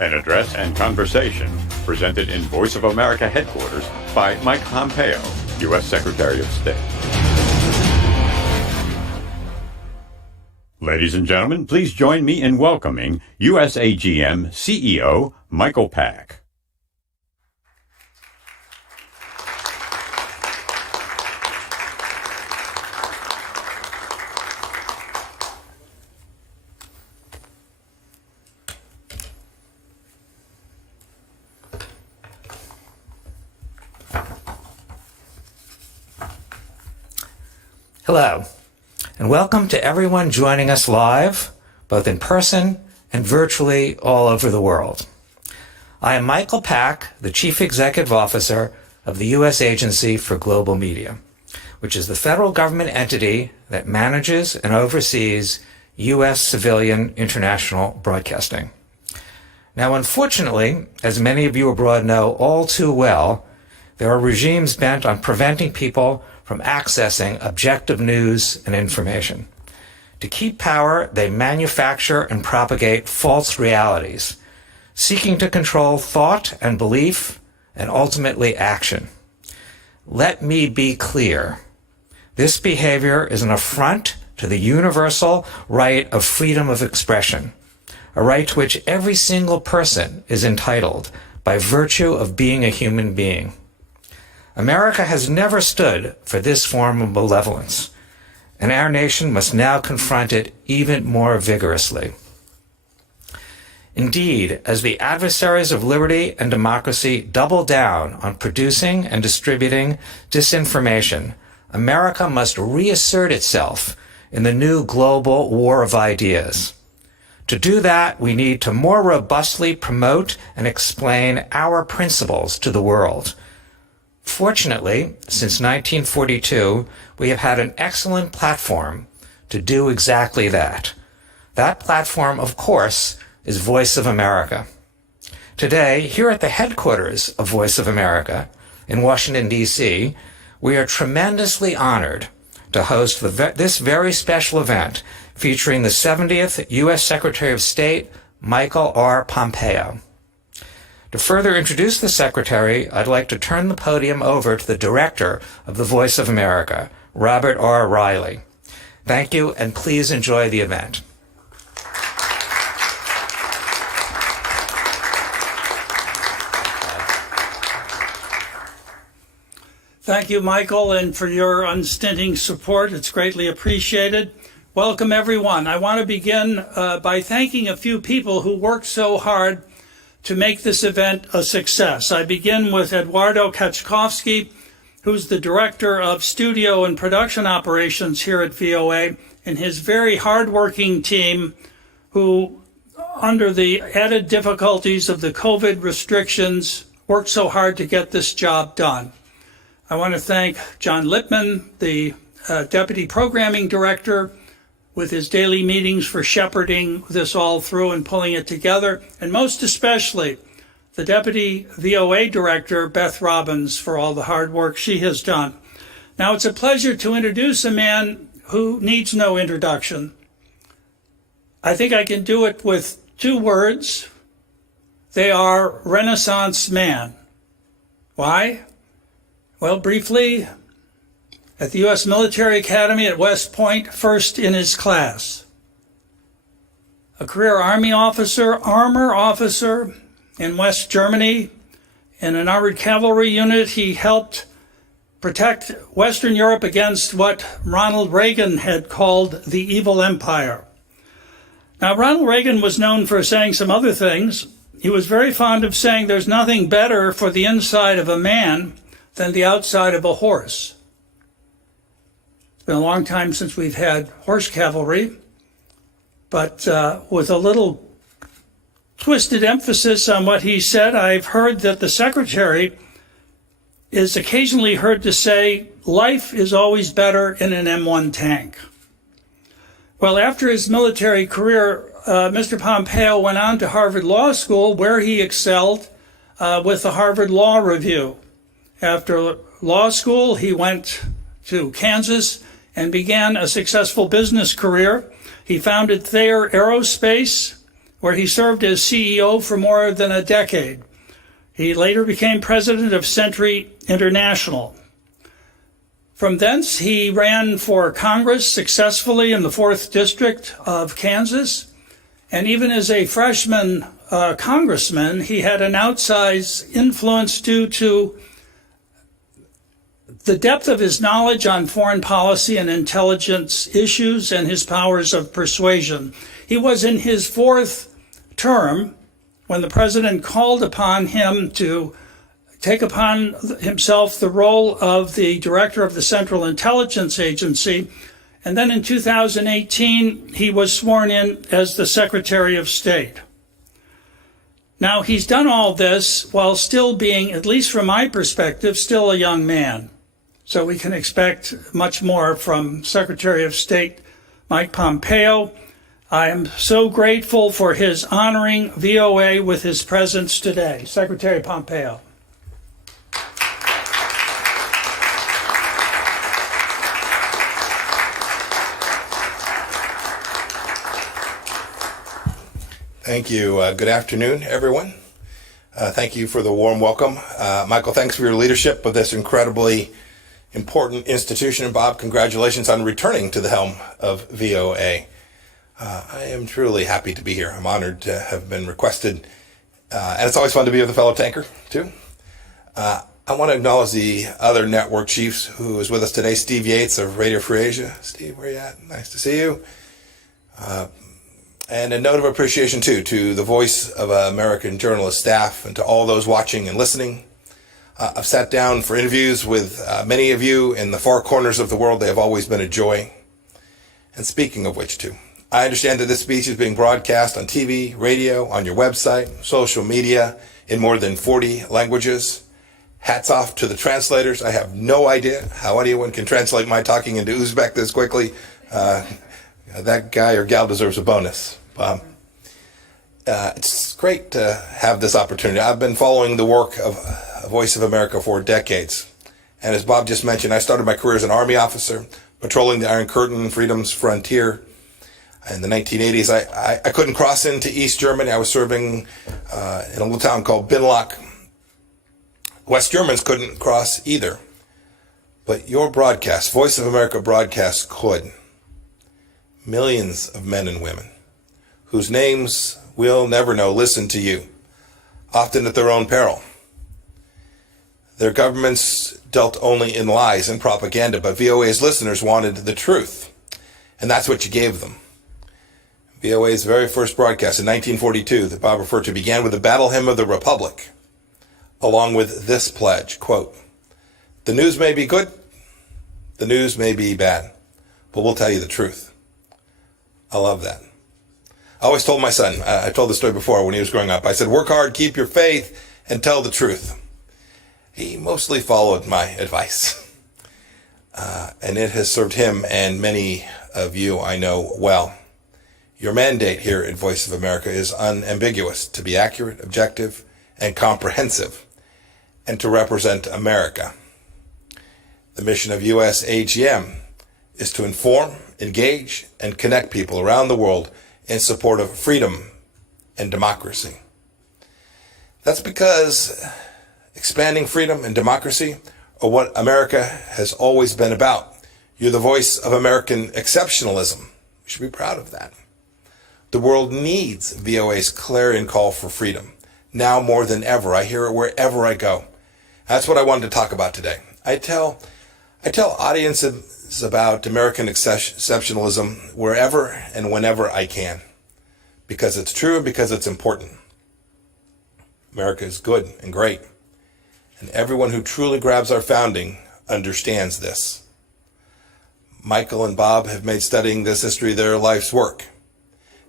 An address and conversation presented in Voice of America headquarters by Mike Pompeo, U.S. Secretary of State. Ladies and gentlemen, please join me in welcoming USAGM CEO Michael Pack. Hello, and welcome to everyone joining us live, both in person and virtually all over the world. I am Michael Pack, the Chief Executive Officer of the U.S. Agency for Global Media, which is the federal government entity that manages and oversees U.S. civilian international broadcasting. Now, unfortunately, as many of you abroad know all too well, there are regimes bent on preventing people from accessing objective news and information. To keep power, they manufacture and propagate false realities, seeking to control thought and belief and ultimately action. Let me be clear. This behavior is an affront to the universal right of freedom of expression, a right to which every single person is entitled by virtue of being a human being. America has never stood for this form of malevolence, and our nation must now confront it even more vigorously. Indeed, as the adversaries of liberty and democracy double down on producing and distributing disinformation, America must reassert itself in the new global war of ideas. To do that, we need to more robustly promote and explain our principles to the world. Fortunately, since 1942, we have had an excellent platform to do exactly that. That platform, of course, is Voice of America. Today, here at the headquarters of Voice of America in Washington, D.C., we are tremendously honored to host this very special event featuring the 70th U.S. Secretary of State, Michael R. Pompeo. To further introduce the Secretary, I'd like to turn the podium over to the Director of the Voice of America, Robert R. Riley. Thank you, and please enjoy the event. Thank you, Michael, and for your unstinting support. It's greatly appreciated. Welcome, everyone. I want to begin by thanking a few people who worked so hard to make this event a success. I begin with Eduardo Kaczykowski, who's the Director of Studio and Production Operations here at VOA, and his very hardworking team who, under the added difficulties of the COVID restrictions, worked so hard to get this job done. I want to thank John Lippman, the Deputy Programming Director, with his daily meetings for shepherding this all through and pulling it together, and most especially the Deputy VOA Director, Beth Robbins, for all the hard work she has done. Now, it's a pleasure to introduce a man who needs no introduction. I think I can do it with two words. They are Renaissance man. Why? Well, briefly, at the U.S. Military Academy at West Point, first in his class. A career Army officer, armor officer in West Germany. In an armored cavalry unit, he helped protect Western Europe against what Ronald Reagan had called the evil empire. Now, Ronald Reagan was known for saying some other things. He was very fond of saying there's nothing better for the inside of a man than the outside of a horse. It's been a long time since we've had horse cavalry, but with a little twisted emphasis on what he said, I've heard that the Secretary is occasionally heard to say, life is always better in an M1 tank. Well, after his military career, Mr. Pompeo went on to Harvard Law School, where he excelled with the Harvard Law Review. After law school, he went to Kansas and began a successful business career. He founded Thayer Aerospace where he served as CEO for more than a decade. He later became president of Century International. From thence, he ran for Congress successfully in the 4th District of Kansas. And even as a freshman congressman, he had an outsized influence due to the depth of his knowledge on foreign policy and intelligence issues and his powers of persuasion. He was in his 4th term when the president called upon him to take upon himself the role of the director of the Central Intelligence Agency. And then in 2018, he was sworn in as the Secretary of State. Now, he's done all this while still being, at least from my perspective, still a young man. So we can expect much more from Secretary of State Mike Pompeo. I am so grateful for his honoring VOA with his presence today. Secretary Pompeo. Thank you. Good afternoon, everyone. Thank you for the warm welcome. Michael, thanks for your leadership of this incredibly important institution. And Bob, congratulations on returning to the helm of VOA. I am truly happy to be here. I'm honored to have been requested. And it's always fun to be with a fellow tanker, too. I want to acknowledge the other network chiefs who is with us today. Steve Yates of Radio Free Asia. Steve, where you at? Nice to see you. And a note of appreciation, too, to the Voice of American journalist staff and to all those watching and listening. I've sat down for interviews with many of you in the far corners of the world. They have always been a joy. And speaking of which, too, I understand that this speech is being broadcast on TV, radio, on your website, social media, in more than 40 languages. Hats off to the translators. I have no idea how anyone can translate my talking into Uzbek this quickly. That guy or gal deserves a bonus. It's great to have this opportunity. I've been following the work of Voice of America for decades. And as Bob just mentioned, I started my career as an Army officer, patrolling the Iron Curtain, freedom's frontier. In the 1980s, I couldn't cross into East Germany. I was serving in a little town called Binlock. West Germans couldn't cross either. But your broadcast, Voice of America broadcast, could. Millions of men and women whose names we'll never know listen to you, often at their own peril. Their governments dealt only in lies and propaganda, but VOA's listeners wanted the truth, and that's what you gave them. VOA's very first broadcast in 1942 that Bob referred to began with the Battle Hymn of the Republic, along with this pledge, quote, "The news may be good, the news may be bad, but we'll tell you the truth." I love that. I always told my son, I told the story before when he was growing up, I said, work hard, keep your faith, and tell the truth. He mostly followed my advice. And it has served him and many of you I know well. Your mandate here at Voice of America is unambiguous: to be accurate, objective, and comprehensive, and to represent America. The mission of US AGM is to inform, engage, and connect people around the world in support of freedom and democracy. That's because expanding freedom and democracy are what America has always been about. You're the voice of American exceptionalism. We should be proud of that. The world needs VOA's clarion call for freedom. Now more than ever, I hear it wherever I go. That's what I wanted to talk about today. I tell audiences about American exceptionalism wherever and whenever I can, because it's true and because it's important. America is good and great, and everyone who truly grabs our founding understands this. Michael and Bob have made studying this history their life's work.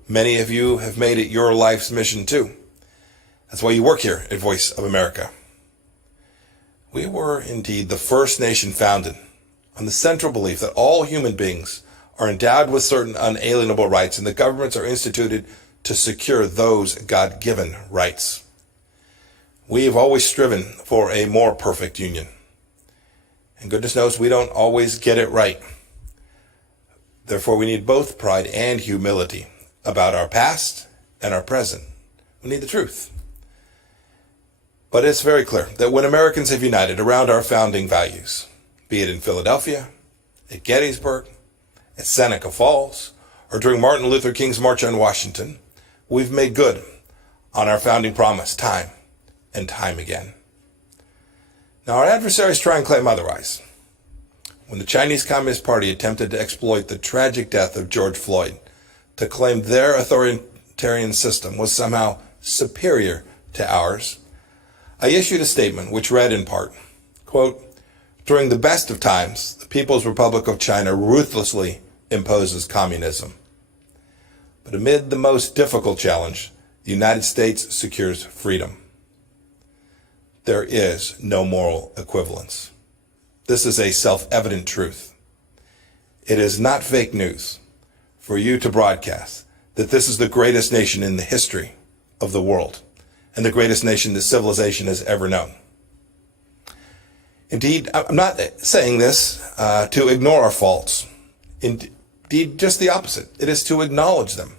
Many of you have made it your life's mission too. That's why you work here at Voice of America. We were indeed the first nation founded on the central belief that all human beings are endowed with certain unalienable rights, and the governments are instituted to secure those God-given rights. We have always striven for a more perfect union. And goodness knows we don't always get it right. Therefore, we need both pride and humility about our past and our present. We need the truth. But it's very clear that when Americans have united around our founding values, be it in Philadelphia, at Gettysburg, at Seneca Falls, or during Martin Luther King's March on Washington, we've made good on our founding promise time and time again. Now, our adversaries try and claim otherwise. When the Chinese Communist Party attempted to exploit the tragic death of George Floyd to claim their authoritarian system was somehow superior to ours, I issued a statement which read in part, quote, "During the best of times, the People's Republic of China ruthlessly imposes communism. But amid the most difficult challenge, the United States secures freedom. There is no moral equivalence. This is a self-evident truth. It is not fake news for you to broadcast that this is the greatest nation in the history of the world and the greatest nation that civilization has ever known. Indeed, I'm not saying this to ignore our faults. Indeed, just the opposite. It is to acknowledge them.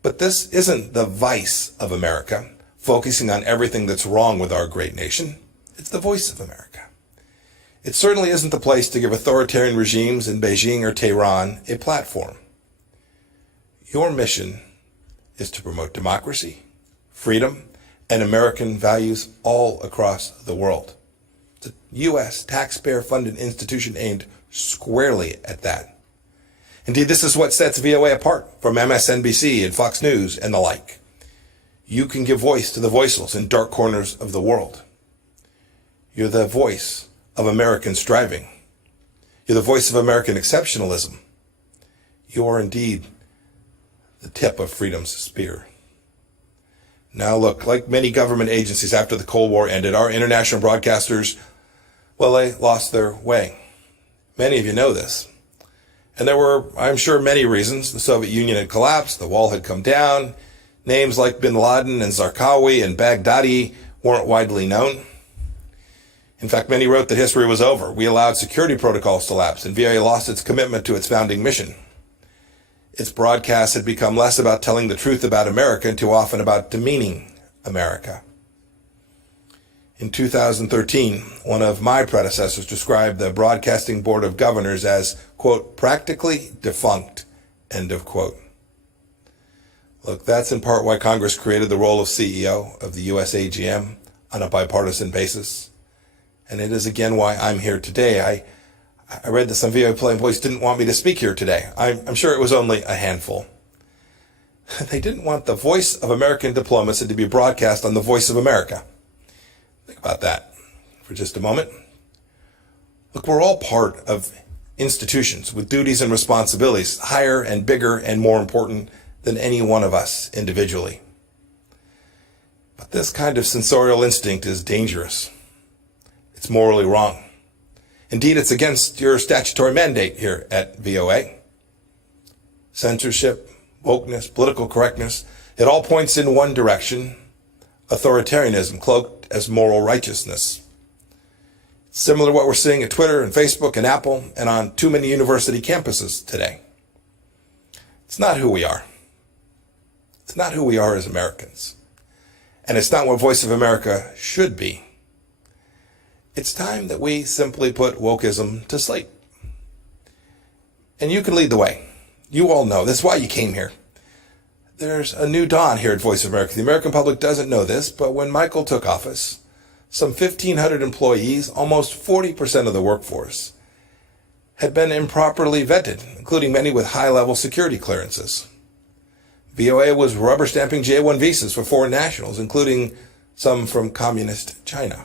But this isn't the vice of America, focusing on everything that's wrong with our great nation. It's the voice of America. It certainly isn't the place to give authoritarian regimes in Beijing or Tehran a platform. Your mission is to promote democracy, freedom, and American values all across the world. It's a U.S. taxpayer-funded institution aimed squarely at that. Indeed, this is what sets VOA apart from MSNBC and Fox News and the like. You can give voice to the voiceless in dark corners of the world. You're the voice of American striving. You're the voice of American exceptionalism. You are indeed the tip of freedom's spear. Now look, like many government agencies after the Cold War ended, our international broadcasters, well, they lost their way. Many of you know this. And there were, I'm sure, many reasons. The Soviet Union had collapsed, the wall had come down, names like bin Laden and Zarqawi and Baghdadi weren't widely known. In fact, many wrote that history was over. We allowed security protocols to lapse, and VOA lost its commitment to its founding mission. Its broadcasts had become less about telling the truth about America and too often about demeaning America. In 2013, one of my predecessors described the Broadcasting Board of Governors as, quote, practically defunct, end of quote. Look, that's in part why Congress created the role of CEO of the US AGM on a bipartisan basis. And it is again why I'm here today. I read that some VOA employees didn't want me to speak here today. I'm sure it was only a handful. They didn't want the voice of American diplomacy to be broadcast on the Voice of America. Think about that for just a moment. Look, we're all part of institutions with duties and responsibilities higher and bigger and more important than any one of us individually. But this kind of censorial instinct is dangerous. It's morally wrong. Indeed, it's against your statutory mandate here at VOA. Censorship, wokeness, political correctness, it all points in one direction: authoritarianism cloaked as moral righteousness. Similar to what we're seeing at Twitter and Facebook and Apple and on too many university campuses today. It's not who we are. It's not who we are as Americans. And it's not what Voice of America should be. It's time that we simply put wokeism to sleep. And you can lead the way. You all know. That's why you came here. There's a new dawn here at Voice of America. The American public doesn't know this, but when Michael took office, some 1,500 employees, almost 40% of the workforce, had been improperly vetted, including many with high-level security clearances. VOA was rubber stamping J-1 visas for foreign nationals, including some from communist China.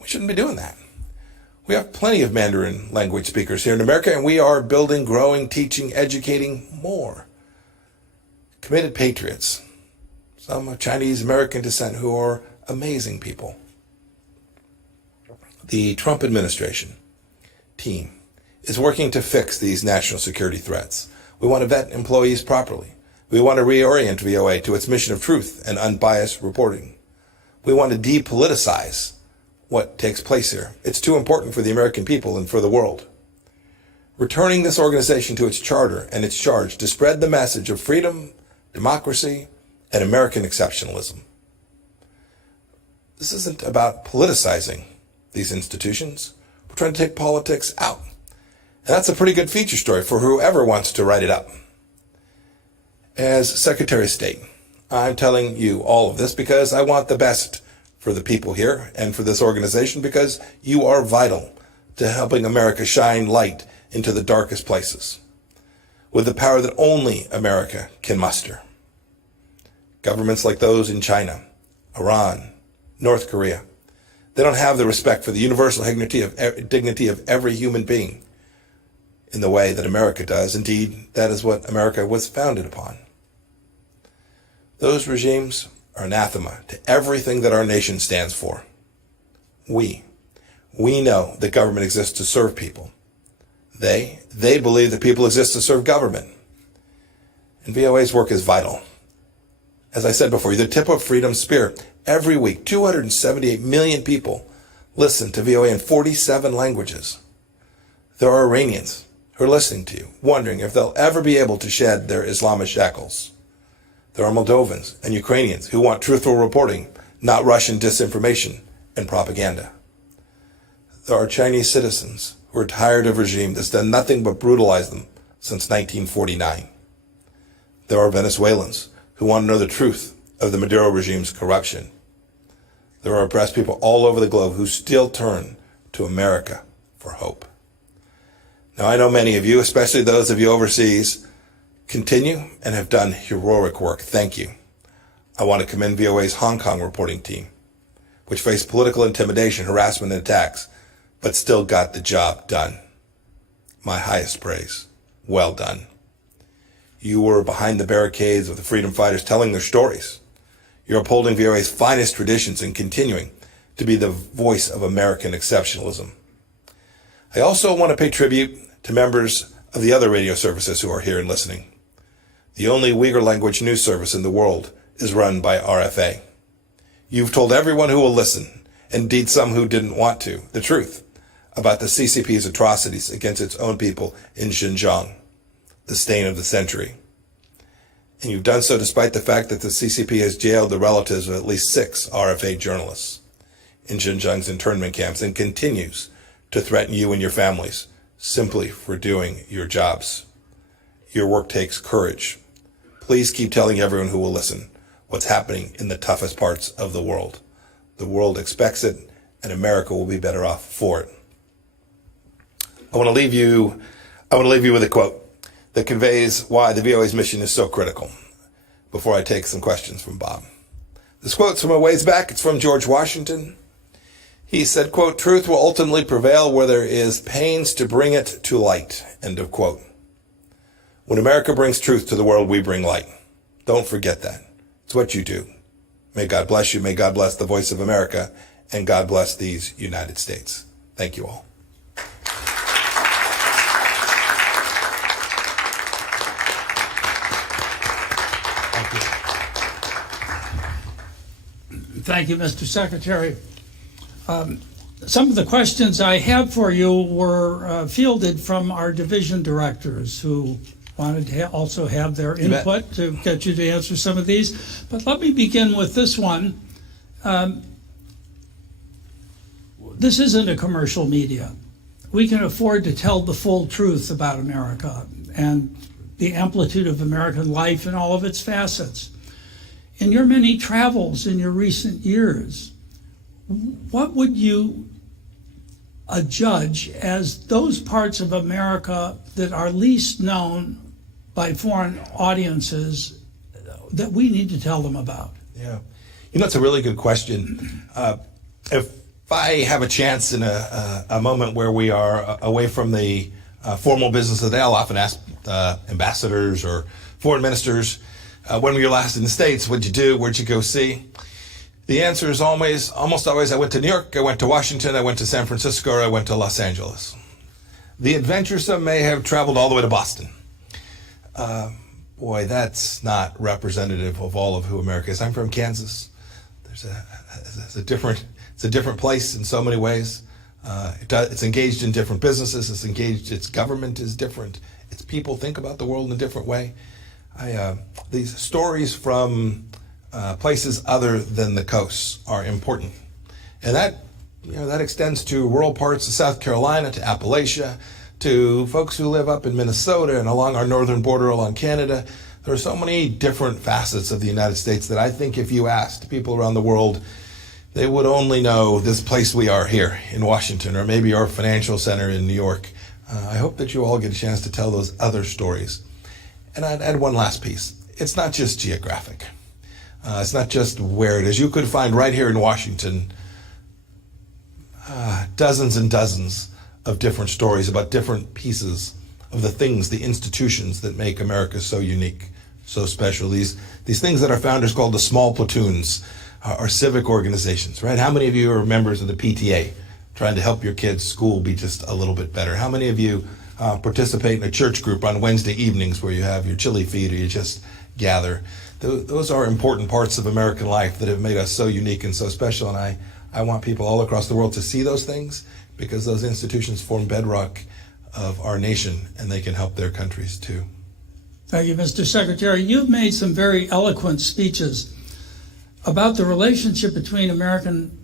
We shouldn't be doing that. We have plenty of Mandarin language speakers here in America, and we are building, growing, teaching, educating more committed patriots, some of Chinese American descent who are amazing people. The Trump administration team is working to fix these national security threats. We want to vet employees properly. We want to reorient VOA to its mission of truth and unbiased reporting. We want to depoliticize what takes place here. It's too important for the American people and for the world. Returning this organization to its charter and its charge to spread the message of freedom, democracy, and American exceptionalism. This isn't about politicizing these institutions. We're trying to take politics out. And that's a pretty good feature story for whoever wants to write it up. As Secretary of State, I'm telling you all of this because I want the best for the people here and for this organization, because you are vital to helping America shine light into the darkest places with the power that only America can muster. Governments like those in China, Iran, North Korea, they don't have the respect for the universal dignity of every human being in the way that America does. Indeed, that is what America was founded upon. Those regimes are anathema to everything that our nation stands for. We know that government exists to serve people. They believe that people exist to serve government. And VOA's work is vital. As I said before, you're the tip of freedom's spear. Every week, 278 million people listen to VOA in 47 languages. There are Iranians who are listening to you, wondering if they'll ever be able to shed their Islamist shackles. There are Moldovans and Ukrainians who want truthful reporting, not Russian disinformation and propaganda. There are Chinese citizens who are tired of a regime that's done nothing but brutalize them since 1949. There are Venezuelans who want to know the truth of the Maduro regime's corruption. There are oppressed people all over the globe who still turn to America for hope. Now, I know many of you, especially those of you overseas, continue and have done heroic work. Thank you. I want to commend VOA's Hong Kong reporting team, which faced political intimidation, harassment, and attacks, but still got the job done. My highest praise. Well done. You were behind the barricades of the freedom fighters telling their stories. You're upholding VOA's finest traditions and continuing to be the voice of American exceptionalism. I also want to pay tribute to members of the other radio services who are here and listening. The only Uyghur language news service in the world is run by RFA. You've told everyone who will listen, indeed some who didn't want to, the truth about the CCP's atrocities against its own people in Xinjiang, the stain of the century. And you've done so despite the fact that the CCP has jailed the relatives of at least 6 RFA journalists in Xinjiang's internment camps and continues to threaten you and your families simply for doing your jobs. Your work takes courage. Please keep telling everyone who will listen what's happening in the toughest parts of the world. The world expects it, and America will be better off for it. I want to leave you with a quote that conveys why the VOA's mission is so critical before I take some questions from Bob. This quote's from a ways back. It's from George Washington. He said, quote, "Truth will ultimately prevail where there is pains to bring it to light," end of quote. When America brings truth to the world, we bring light. Don't forget that. It's what you do. May God bless you. May God bless the voice of America, and God bless these United States. Thank you all. Thank you, Mr. Secretary. Some of the questions I have for you were fielded from our division directors who wanted to also have their input to get you to answer some of these. But let me begin with this one. This isn't a commercial media. We can afford to tell the full truth about America and the amplitude of American life in all of its facets. In your many travels in your recent years, what would you judge as those parts of America that are least known by foreign audiences that we need to tell them about? Yeah. You know, it's a really good question. If I have a chance in a moment where we are away from the formal business of the day, I'll often ask ambassadors or foreign ministers, when were you last in the States? What'd you do? Where'd you go see? The answer is almost always, I went to New York, I went to Washington, I went to San Francisco, or I went to Los Angeles. The adventuresome may have traveled all the way to Boston. Boy, that's not representative of all of who America is. I'm from Kansas. It's a different place in so many ways. It's engaged in different businesses. Its government is different. Its people think about the world in a different way. These stories from places other than the coasts are important, and that extends to rural parts of South Carolina, to Appalachia, to folks who live up in Minnesota and along our northern border along Canada. There are so many different facets of the United States that I think if you asked people around the world, they would only know this place we are here in Washington, or maybe our financial center in New York. I hope that you all get a chance to tell those other stories. And I'd add one last piece. It's not just geographic. It's not just where it is. You could find right here in Washington dozens and dozens of different stories about different pieces of the things, the institutions that make America so unique, so special. These things that our founders called the small platoons, our civic organizations, right? How many of you are members of the PTA, trying to help your kids' school be just a little bit better? How many of you participate in a church group on Wednesday evenings where you have your chili feed or you just gather? Those are important parts of American life that have made us so unique and so special, and I want people all across the world to see those things, because those institutions form bedrock of our nation, and they can help their countries too. Thank you, Mr. Secretary. You've made some very eloquent speeches about the relationship between American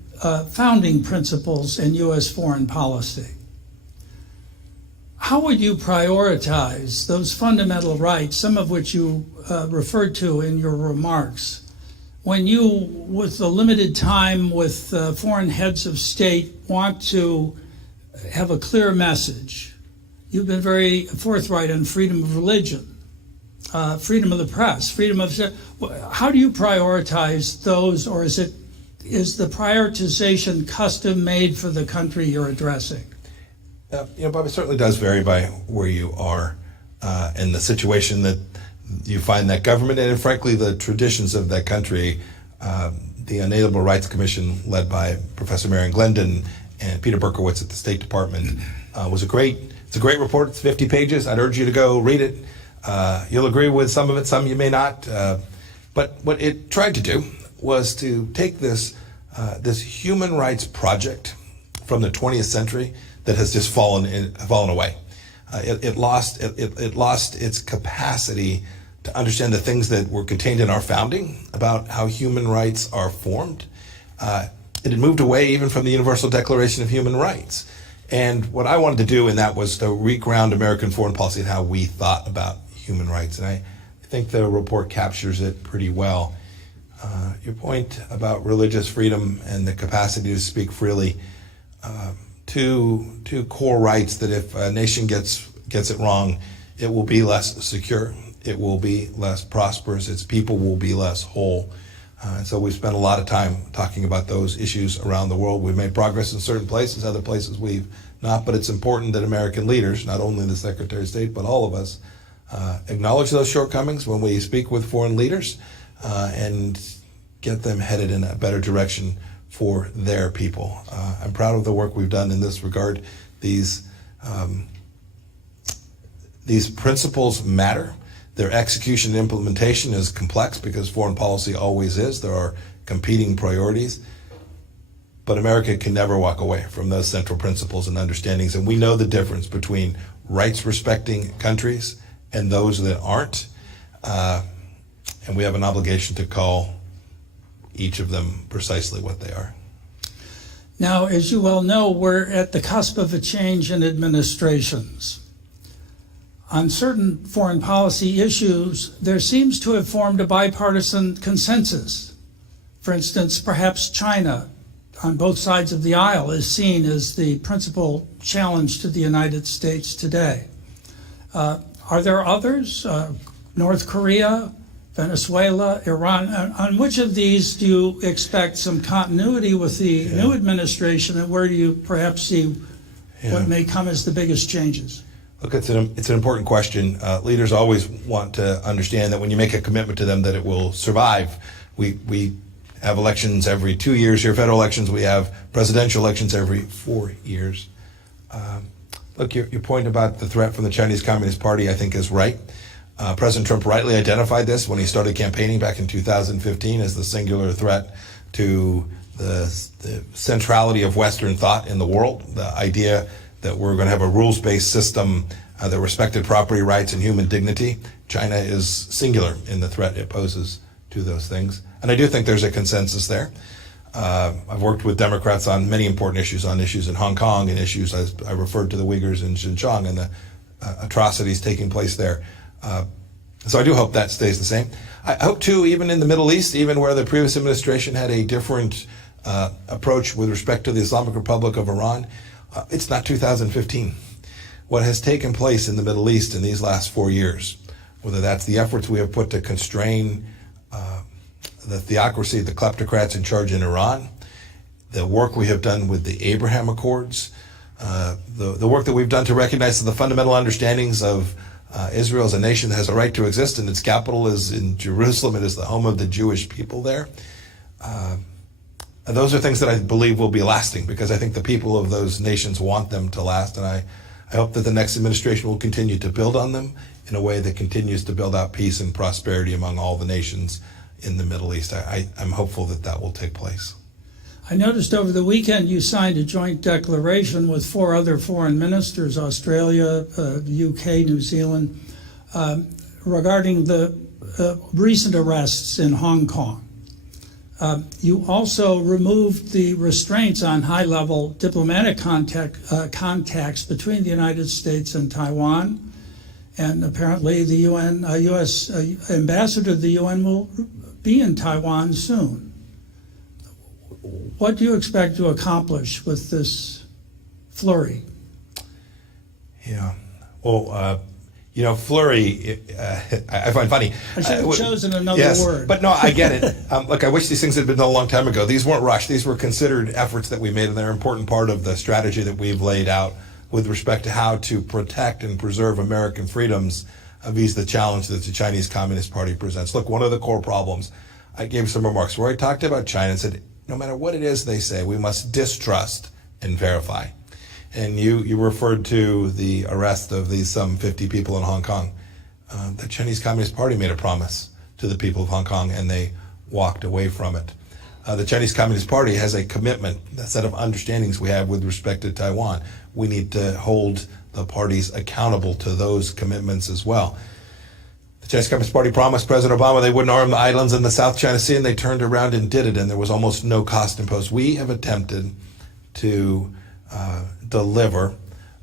founding principles and U.S. foreign policy. How would you prioritize those fundamental rights, some of which you referred to in your remarks, when you, with the limited time with foreign heads of state, want to have a clear message? You've been very forthright on freedom of religion, freedom of the press, freedom of... How do you prioritize those, or is the prioritization custom made for the country you're addressing? Bob, it certainly does vary by where you are and the situation that you find that government, and frankly the traditions of that country. The Unalienable Rights Commission, led by Professor Marion Glendon and Peter Berkowitz at the State Department, it's a great report. It's 50 pages. I'd urge you to go read it. You'll agree with some of it, some you may not. But what it tried to do was to take this human rights project from the 20th century that has just fallen away. It lost its capacity to understand the things that were contained in our founding about how human rights are formed. It had moved away even from the Universal Declaration of Human Rights. And what I wanted to do in that was to reground American foreign policy and how we thought about human rights. And I think the report captures it pretty well. Your point about religious freedom and the capacity to speak freely, two core rights that if a nation gets it wrong, it will be less secure, it will be less prosperous, its people will be less whole. And so we've spent a lot of time talking about those issues around the world. We've made progress in certain places, other places we've not, but it's important that American leaders, not only the Secretary of State, but all of us, acknowledge those shortcomings when we speak with foreign leaders and get them headed in a better direction for their people. I'm proud of the work we've done in this regard. These principles matter. Their execution and implementation is complex because foreign policy always is. There are competing priorities. But America can never walk away from those central principles and understandings. And we know the difference between rights-respecting countries and those that aren't. And we have an obligation to call each of them precisely what they are. Now, as you well know, we're at the cusp of a change in administrations. On certain foreign policy issues, there seems to have formed a bipartisan consensus. For instance, perhaps China, on both sides of the aisle, is seen as the principal challenge to the United States today. Are there others? North Korea, Venezuela, Iran? On which of these do you expect some continuity with the new administration, and where do you perhaps see what may come as the biggest changes? Look, it's an important question. Leaders always want to understand that when you make a commitment to them that it will survive. We have elections every 2 years here, federal elections. We have presidential elections every 4 years. Look, your point about the threat from the Chinese Communist Party, I think, is right. President Trump rightly identified this when he started campaigning back in 2015 as the singular threat to the centrality of Western thought in the world, the idea that we're going to have a rules-based system that respected property rights and human dignity. China is singular in the threat it poses to those things. And I do think there's a consensus there. I've worked with Democrats on many important issues, on issues in Hong Kong and issues, as I referred to the Uyghurs in Xinjiang and the atrocities taking place there. So I do hope that stays the same. I hope, too, even in the Middle East, even where the previous administration had a different approach with respect to the Islamic Republic of Iran, it's not 2015. What has taken place in the Middle East in these last 4 years, whether that's the efforts we have put to constrain the theocracy, the kleptocrats in charge in Iran, the work we have done with the Abraham Accords, the work that we've done to recognize the fundamental understandings of Israel as a nation that has a right to exist, and its capital is in Jerusalem. It is the home of the Jewish people there. And those are things that I believe will be lasting, because I think the people of those nations want them to last, and I hope that the next administration will continue to build on them in a way that continues to build out peace and prosperity among all the nations in the Middle East. I'm hopeful that that will take place. I noticed over the weekend you signed a joint declaration with 4 other foreign ministers, Australia, UK, New Zealand, regarding the recent arrests in Hong Kong. You also removed the restraints on high-level diplomatic contacts between the United States and Taiwan, and apparently the U.S. ambassador to the UN will be in Taiwan soon. What do you expect to accomplish with this flurry? Yeah, well, flurry, I find funny. I should have chosen another word. But no, I get it. Look, I wish these things had been done a long time ago. These weren't rushed. These were considered efforts that we made, and they're an important part of the strategy that we've laid out with respect to how to protect and preserve American freedoms vis the challenge that the Chinese Communist Party presents. Look, one of the core problems, I gave some remarks where I talked about China and said, no matter what it is they say, we must distrust and verify. And you referred to the arrest of these some 50 people in Hong Kong. The Chinese Communist Party made a promise to the people of Hong Kong, and they walked away from it. The Chinese Communist Party has a commitment, a set of understandings we have with respect to Taiwan. We need to hold the parties accountable to those commitments as well. The Chinese Communist Party promised President Obama they wouldn't arm the islands in the South China Sea, and they turned around and did it, and there was almost no cost imposed. We have attempted to deliver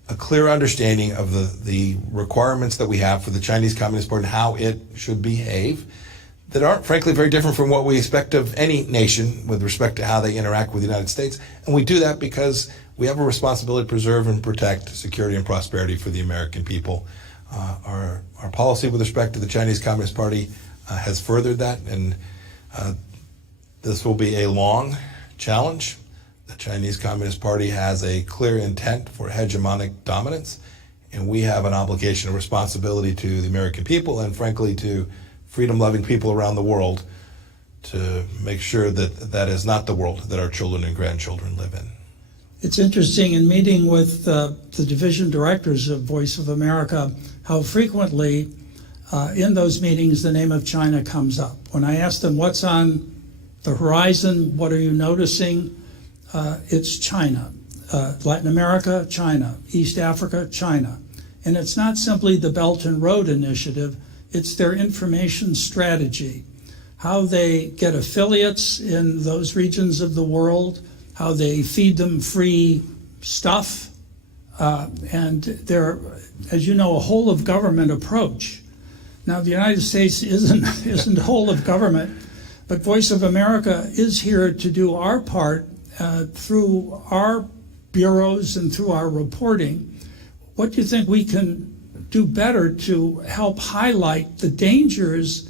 a clear understanding of the requirements that we have for the Chinese Communist Party and how it should behave, that aren't, frankly, very different from what we expect of any nation with respect to how they interact with the United States. And we do that because we have a responsibility to preserve and protect security and prosperity for the American people. Our policy with respect to the Chinese Communist Party has furthered that, and this will be a long challenge. The Chinese Communist Party has a clear intent for hegemonic dominance, and we have an obligation, a responsibility to the American people and, frankly, to freedom-loving people around the world to make sure that that is not the world that our children and grandchildren live in. It's interesting, in meeting with the division directors of Voice of America, how frequently in those meetings the name of China comes up. When I ask them what's on the horizon, what are you noticing, it's China. Latin America, China. East Africa, China. And it's not simply the Belt and Road Initiative, it's their information strategy. How they get affiliates in those regions of the world, how they feed them free stuff, and they're, as you know, a whole of government approach. Now, the United States isn't whole of government, but Voice of America is here to do our part through our bureaus and through our reporting. What do you think we can do better to help highlight the dangers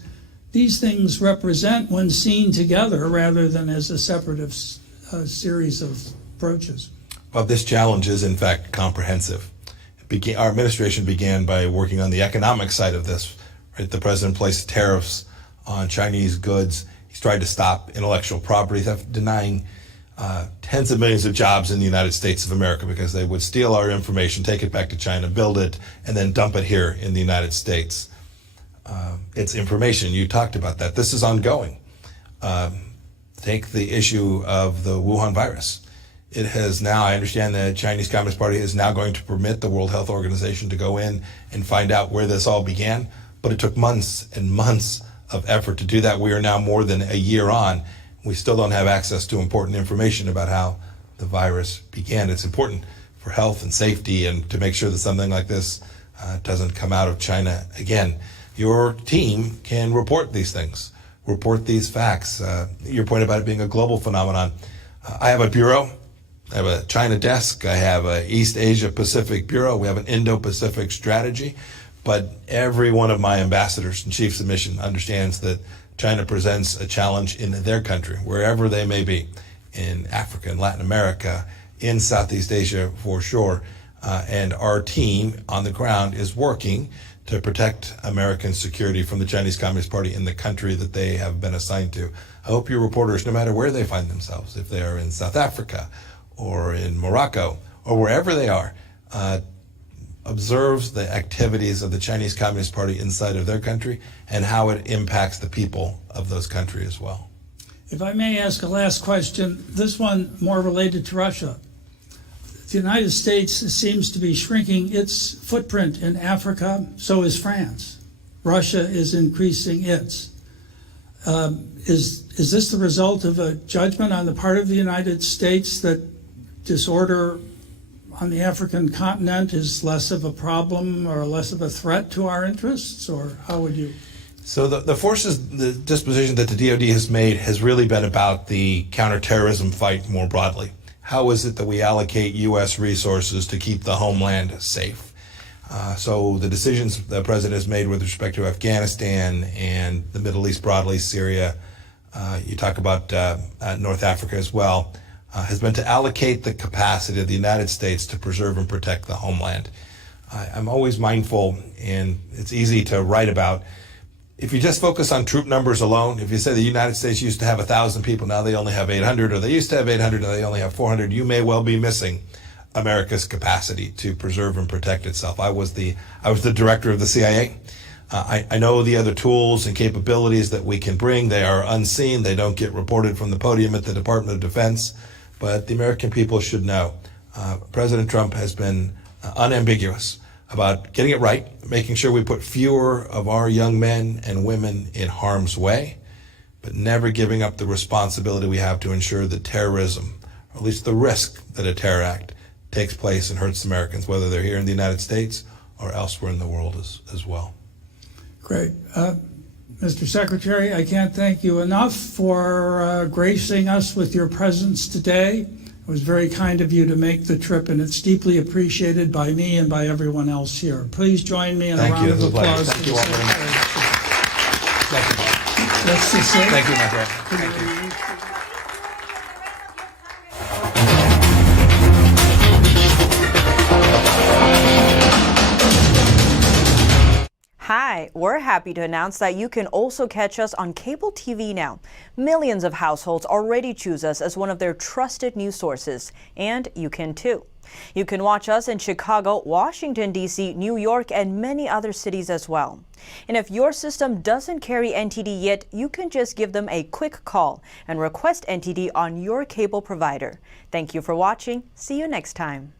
these things represent when seen together rather than as a separate series of approaches? Well, this challenge is, in fact, comprehensive. Our administration began by working on the economic side of this. Right? The president placed tariffs on Chinese goods. He's tried to stop intellectual property theft, denying tens of millions of jobs in the United States of America because they would steal our information, take it back to China, build it, and then dump it here in the United States. It's information. You talked about that. This is ongoing. Take the issue of the Wuhan virus. It has now, I understand the Chinese Communist Party is now going to permit the World Health Organization to go in and find out where this all began. but it took months and months of effort to do that. We are now more than a year on. We still don't have access to important information about how the virus began. It's important for health and safety and to make sure that something like this doesn't come out of China again. Your team can report these things, report these facts. Your point about it being a global phenomenon. I have a bureau. I have a China desk. I have a East Asia Pacific bureau. We have an Indo-Pacific strategy. But every one of my ambassadors and chiefs of mission understands that China presents a challenge in their country, wherever they may be, in Africa, in Latin America, in Southeast Asia for sure. And our team on the ground is working to protect American security from the Chinese Communist Party in the country that they have been assigned to. I hope your reporters, no matter where they find themselves, if they are in South Africa or in Morocco or wherever they are, observes the activities of the Chinese Communist Party inside of their country and how it impacts the people of those countries as well. If I may ask a last question, this one more related to Russia. The United States seems to be shrinking its footprint in Africa, so is France. Russia is increasing its. Is this the result of a judgment on the part of the United States that disorder on the African continent is less of a problem or less of a threat to our interests, or how would you? So the forces, the disposition that the DoD has made has really been about the counterterrorism fight more broadly. How is it that we allocate U.S. resources to keep the homeland safe? So the decisions the president has made with respect to Afghanistan and the Middle East broadly, Syria, you talk about North Africa as well, has been to allocate the capacity of the United States to preserve and protect the homeland. I'm always mindful, and it's easy to write about, if you just focus on troop numbers alone, if you say the United States used to have 1,000 people, now they only have 800, or they used to have 800, now they only have 400, you may well be missing America's capacity to preserve and protect itself. I was the director of the CIA. I know the other tools and capabilities that we can bring. They are unseen. They don't get reported from the podium at the Department of Defense. But the American people should know President Trump has been unambiguous about getting it right, making sure we put fewer of our young men and women in harm's way, but never giving up the responsibility we have to ensure that terrorism, or at least the risk that a terror act takes place and hurts Americans, whether they're here in the United States or elsewhere in the world as well. Great. Mr. Secretary, I can't thank you enough for gracing us with your presence today. It was very kind of you to make the trip, and it's deeply appreciated by me and by everyone else here. Please join me in a round of applause. Thank you all very much. Thank you. Let's just say Thank you, my friend. Thank you. Hi, we're happy to announce that you can also catch us on cable TV now. Millions of households already choose us as one of their trusted news sources, and you can too. You can watch us in Chicago, Washington, D.C., New York, and many other cities as well. And if your system doesn't carry NTD yet, you can just give them a quick call and request NTD on your cable provider. Thank you for watching. See you next time.